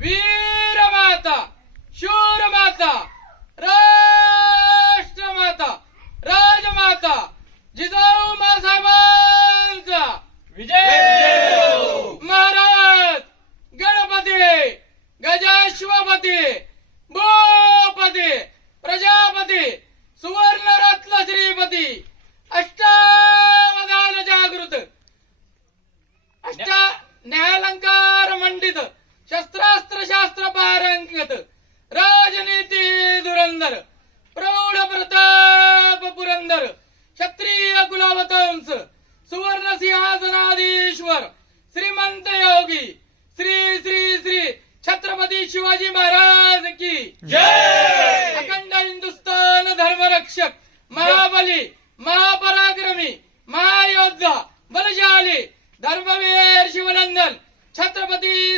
वीरमाता, शूरमाता, राष्ट्रमाता, राजमाता जिजाऊ मासाहेबांचा विजय महाराज गणपती, गजाश्वपती, भूपती, प्रजापती, सुवर्णरत्न श्रीपती, अष्टावधान जागृत, न्यायालंकार मंडित, शस्त्रास्त्र शास्त्र पारंगत, राजनीती धुरंधर, प्रौढ प्रताप पुरंदर, क्षत्रिय कुलावतंस, सुवर्ण सिंहासनाधीश्वर, श्रीमंत योगी, श्री श्री श्री छत्रपती शिवाजी महाराज की जय। अखंड हिंदुस्थान धर्मरक्षक, महाबली, महापराक्रमी, महायोद्धा, बलशाली, धर्मवीर शिवनंदन छत्रपती